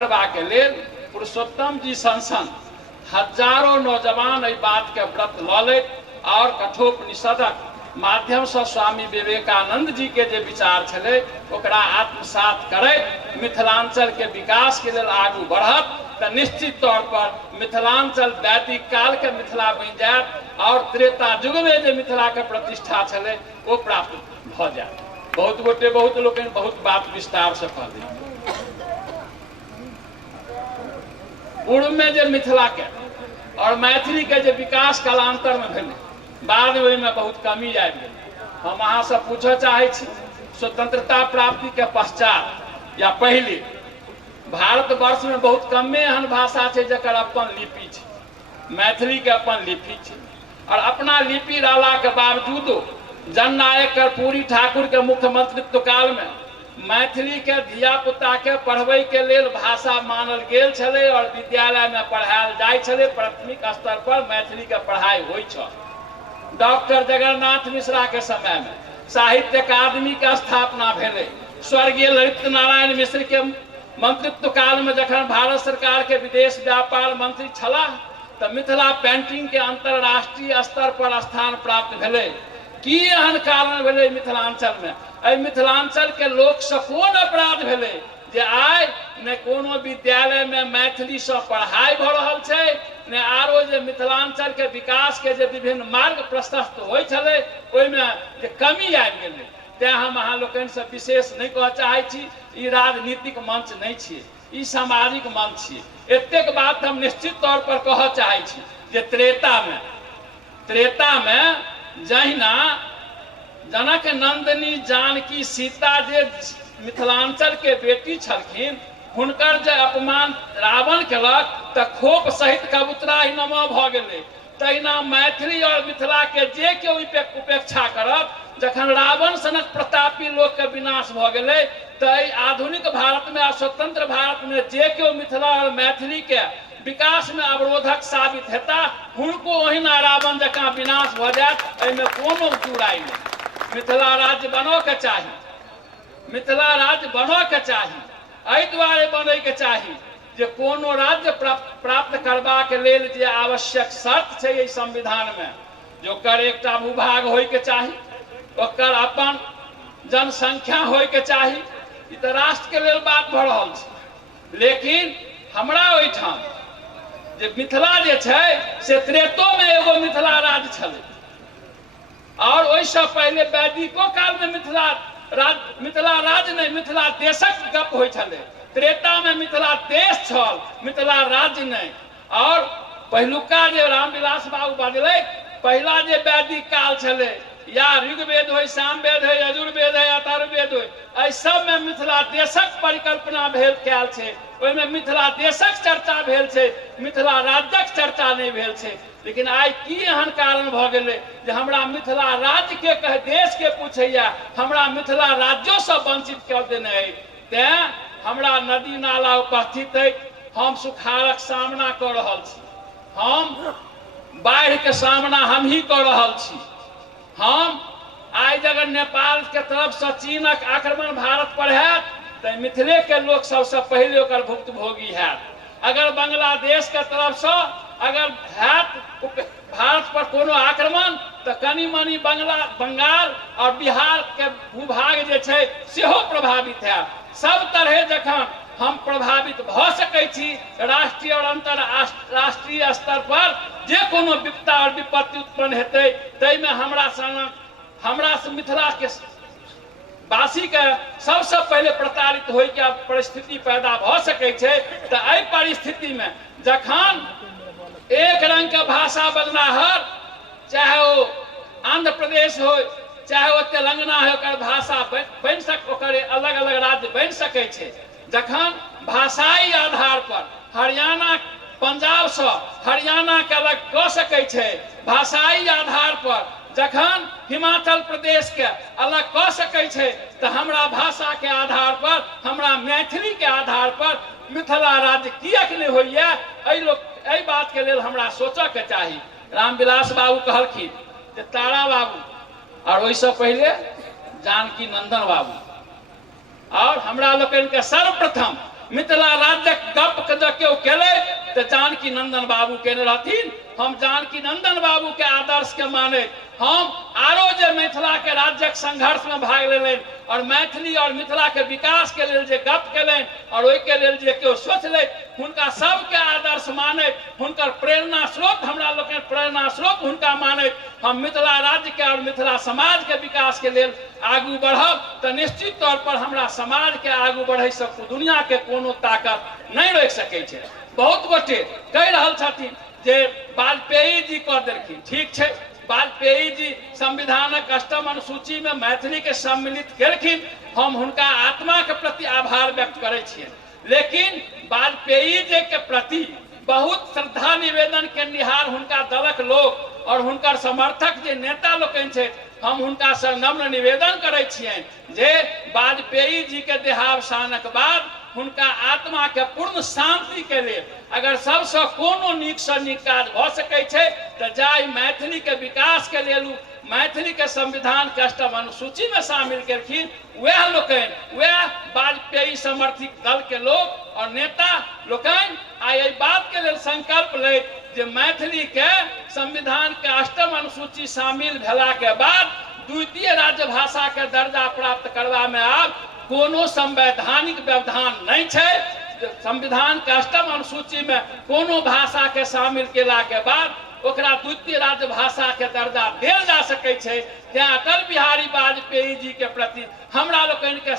करबा के लेल पुरुषोत्तम जी संसन हजारों नौजवान एहि बात के व्रत लऽ ले और कठोपनिषदक माध्यम से स्वामी विवेकानंद जी के जे विचार छले ओकरा आत्मसात करैत मिथिलांचल के विकास के लेल आगू बढ़त तऽ निश्चित तौर पर मिथिलांचल वैदिक काल के मिथिला बनि जायत और त्रेता युग में जे मिथिला के प्रतिष्ठा छले वो प्राप्त भ जायत। बहुत गोटे बहुत लोग बहुत बात विस्तार से कहते पूर्व में जे मिथिला के और मैथिली के जे विकास कालांतर में भेलै बाद में बहुत कमी आबि गेल। हम अहाँ से पूछऽ चाहे छी स्वतंत्रता प्राप्ति के पश्चात या पहले भारत वर्ष में बहुत कमे एहन भाषा है जकर अपन लिपि है। मैथिली के अपन लिपि है और अपना लिपि रहला के बावजूदो जननायक कर्पूरी ठाकुर के मुख्यमंत्रित्व काल में मैथिली के धिया पुता के पढ़बै के लेल भाषा मानल गेल छलै और विद्यालय में पढ़ायल जाय छलै। प्राथमिक स्तर पर मैथिली के पढ़ाई होइ छ। डॉक्टर जगन्नाथ मिश्रा के समय में साहित्य अकादमी के स्थापना भेलै। स्वर्गीय ललित नारायण मिश्र के मंत्रित्व काल में जखन भारत सरकार के विदेश व्यापार मंत्री छलाह तऽ मिथिला पेंटिंग के अंतरराष्ट्रीय स्तर पर स्थान प्राप्त भेलै। की एहन कारण भेलै मिथिलांचल में? एहि मिथिलांचल के लोक से कोन अपराध भेलै जे आइ ने कोनो विद्यालय में मैथिली से पढ़ाई भ रहल छै ने आरो जे मिथिलांचल के विकास के जे विभिन्न मार्ग प्रशस्त होइ छलै ओहिमे जे कमी आबि गेलै। तें हम अहाँ लोकनि से विशेष नहीं कह चाहे छी ई राजनीतिक मंच नहीं छियै, ई सामाजिक मंच छियै। एतेक बात हम निश्चित तौर पर कह चाहे छी जे त्रेता में जहिना जनक नंदिनी जानकी सीता जे मिथिलांचल के बेटी छलखिन हुनकर जे अपमान रावण केलक तऽ खोप सहित कबूतराही नमा भ गेलै। तहिना मैथिली और मिथिला के जे केओ उपेक्षा करत जखन रावण सनक प्रतापी लोक के विनाश भ गेलै तऽ आधुनिक भारत में आ स्वतंत्र भारत में जे केओ मिथिला और मैथिली के विकास में अवरोधक साबित हेता हुनको ओहिना रावण जकाँ विनाश भ जायत। एहिमे कोनो दुराई नहीं। मिथिला राज्य बनो के चाही, मिथिला राज्य बनो के चाही। एहि दुआरे बनै के चाही जे कोनो राज्य प्राप्त करबा के लेल जे आवश्यक शर्त छै एहि संविधान में जे ओकर एकटा भूभाग होय के चाही, ओकर अपन जनसंख्या होय के चाही। ई तऽ राष्ट्र के लेल बात भ रहल छै। लेकिन हमरा ओहिठाम जे मिथिला जे छै से त्रेतो में एगो मिथिला राज्य छलै और ओहिसँ पहले वैदिको काल में मिथिला राज्य नहीं मिथिला देशक गप होइ छलै। त्रेता में मिथिला देश छल, मिथिला राज्य नहीं। और पहिलुका जे रामविलास बाबू बजलै पहला जे वैदिक काल छलै या ऋग्वेद हो, सामवेद हो, यजुर्वेद हो, अथर्ववेद हो, एहि सब में मिथिला देशक परिकल्पना कैल छै। ओहिमे मिथिला देशक चर्चा भेल छै, मिथिला राज्यक चर्चा नहीं भेल छै। लेकिन आई की एहन कारण भ गेलै जे हमरा मिथिला राज्य के कहे देश के पूछैया हमरा मिथिला राज्यों से वंचित कर देने है। तें हमरा नदी नाला उपस्थित है, हम सुखाड़क सामना कर रहल छी, हम बाढ़ के सामना हम ही कर रहल छी। हम आई अगर नेपाल के तरफ से चीनक आक्रमण भारत पर है तो मिथिले के लोग सबसे पहले ओकर भुक्तभोगी है। अगर बांग्लादेश के तरफ से अगर है भारत पर कोनो आक्रमण तो कनी मनी बंगाल और बिहार के भूभाग जे छै सेहो प्रभावित है। सब तरह जखन हम प्रभावित भ सकै छी राष्ट्रीय और अंतरराष्ट्रीय स्तर पर जे कोनो विपदा और विपत्ति उत्पन्न हेतै तैमे हमरा से मिथिला के वासी के सबसे पहले प्रताड़ित होय के परिस्थिति पैदा भ सकै छै। तो एहि परिस्थिति में जखन एक रंग के भाषा बजनाहर चाहे वो आंध्र प्रदेश हो चाहे वो तेलंगाना हो ओकर भाषा बन सक ओकर अलग अलग राज्य बन सकै छै। जखन भाषाई आधार पर हरियाणा पंजाब से हरियाणा के अलग कऽ सकै छै, भाषाई आधार पर जखन हिमाचल प्रदेश के अलग कऽ सकै छै तऽ हमरा भाषा के आधार पर हमरा मैथिली के आधार पर मिथिला राज्य किएक नहीं होइए? एहि बात के लेल हमरा सोचऽ के चाही। रामविलास बाबू कहलखिन जे तारा बाबू और ओहिसँ पहले जानकी नंदन बाबू और हमरा लोकनि के सर्वप्रथम मिथिला राज्य गप के केओ केले तो जानकी नंदन बाबू केने रहथिन। हम जानकी नंदन बाबू के आदर्श के माने हम आरो जे मिथिला के राज्यक संघर्ष में भाग लेलन और मैथिली और मिथिला के विकास के लिए जे गप केलन और ओइ के लेल जे केओ सोचले हुनका सबके आदर्श माने हुनकर प्रेरणा स्रोत हमरा लोग के प्रेरणा स्रोत हुनका माने हम मिथिला राज्य के और मिथिला समाज के विकास के लिए आगू बढ़ब तो निश्चित तौर पर हमरा समाज के आगू बढ़े सकू दुनिया के कोनो ताकत नहीं रोक सके छे। बहुत गोटे कह रहल छथिन जे वाजपेयी जी कह देलखिन, ठीक छे वाजपेयी जी संविधानक अष्टम अनुसूची में मैथिली के सम्मिलित केलखिन, हम हुनका आत्मा के प्रति आभार व्यक्त करे छियै। लेकिन वाजपेयी जी के प्रति बहुत श्रद्धा निवेदन के निहार हुनका दलक लोग और हुनकर समर्थक जे नेता लोकनि छे हम हुनका से नम्र निवेदन करे छियै जे वाजपेयी जी के देहावसानक बाद हुनका आत्मा के पूर्ण शांति के लिए अगर सबसे कोनो नीक से नीक काज भ सकै छै तो जाय मैथिली के विकास के लेल मैथिली के संविधान के अष्टम अनुसूची में शामिल केलखिन वह लोकनि वह वाजपेयी समर्थित दल के लोग और नेता लोकनि आइ एहि बात के लेल संकल्प ले जे मैथिली के संविधान के अष्टम अनुसूची शामिल भेला के बाद द्वितीय राज्य भाषा के दर्जा प्राप्त करवा में आब कोनो संवैधानिक व्यवधान नहीं है। संविधान के अष्टम अनुसूची में कोनो भाषा के शामिल केला के बाद ओकरा द्वितीय राज्य भाषा के दर्जा देल जा सकै छै। तें अटल बिहारी वाजपेयी जी के प्रति हमरा लोकनि के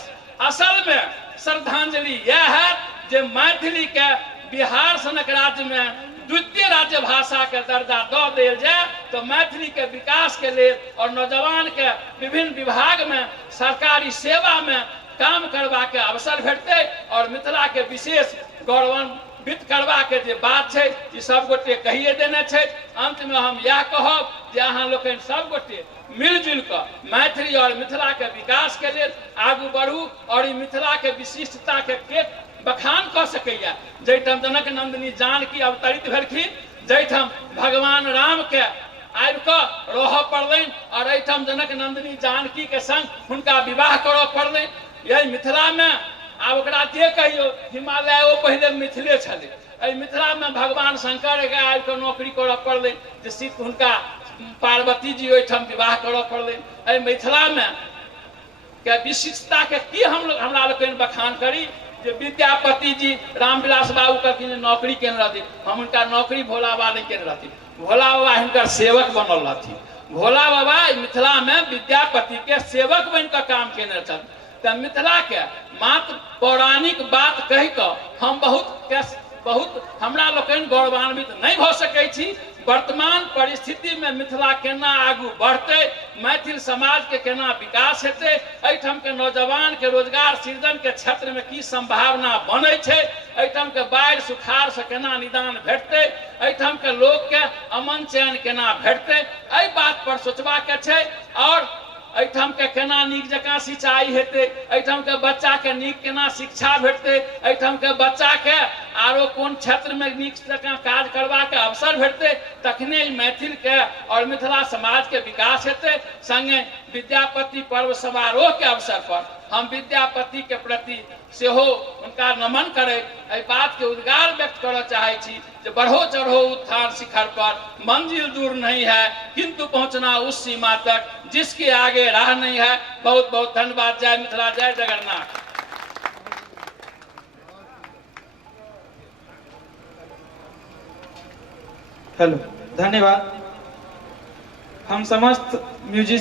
असल में श्रद्धांजलि यह है जे मैथिली के बिहार सनक राज्य में द्वितीय राज्य भाषा के दर्जा दऽ देल जाए तो मैथिली के विकास के लिए और नौजवान के विभिन्न विभाग में सरकारी सेवा में काम करवा के अवसर भेटते और मिथिला के विशेष गौरवान्वित करवा के जे बात है ये सब गोटे कहिए देने छे। अंत में हम यह कहब जे अहाँ लोकनि सब गोटे मिलजुल कर मैथिली और मिथिला के विकास के लिए आगू बढ़ू और ई मिथिला के विशिष्टता के बखान कर सकैया। जैठाम जनक नंदिनी जानकी अवतरित भेलखिन जैठाम भगवान राम के आबि कऽ रहऽ पड़लनि और एहिठाम जनक नंदिनी जानकी के संग हुनका विवाह करऽ पड़लनि। यही मिथिला में आब ओकरा जे कहियो हिमालय ओ पहले मिथिले छलै एहि मिथिला में भगवान शंकर के आबि कऽ नौकरी करऽ पड़लनि जे सीत हुनका पार्वती जी ओहिठाम विवाह करऽ पड़लनि। एहि मिथिला में के विशिष्टता के की हमरा लोकनि बखान करी जे विद्यापति जी रामविलास बाबू कहलखिन नौकरी केने रहथिन हम हुनका नौकरी भोला बाबा नहीं केने रहथिन भोला बाबा हिनकर सेवक बनल रहथिन। भोला बाबा मिथिला में विद्यापति के सेवक बन कर काम केने छथिन। तो मिथिला के मात्र पौराणिक बात कह कऽ हम बहुत हमरा लोकनि गौरवान्वित नहीं भ सकै छी। वर्तमान परिस्थिति में मिथिला केना आगू बढ़ते मैथिल समाज के केना विकास हेतै एहिठाम के नौजवान के रोजगार सृजन के क्षेत्र में की संभावना बनै छै एहिठाम के बाढ़ि सुखाड़ से केना निदान भेटतै एहिठाम के लोग के अमन चैन केना भेटतै एहि बात पर सोचबा के छै। और एहिठाम के केना नीक जकाँ सिंचाई हेतै एहिठाम के बच्चा के नीक केना शिक्षा भेटतै एहिठाम के बच्चा के आरो कोन क्षेत्र में नीक जकाँ काज करबा के अवसर भेटतै तखने मैथिल के और मिथिला समाज के विकास हेतै। संगे विद्यापति पर्व समारोह के अवसर पर हम विद्यापति के प्रति सेहो उनका नमन करे एहि बात के उद्गार व्यक्त करऽ चाहे छी जे बढ़ो चढ़ो उत्थान शिखर पर मंजिल दूर नहीं है किंतु पहुंचना उस सीमा तक जिसके आगे राह नहीं है। बहुत बहुत धन्यवाद। जय मिथिला जय जगन्नाथ। हेलो धन्यवाद। हम समस्त म्यूजिक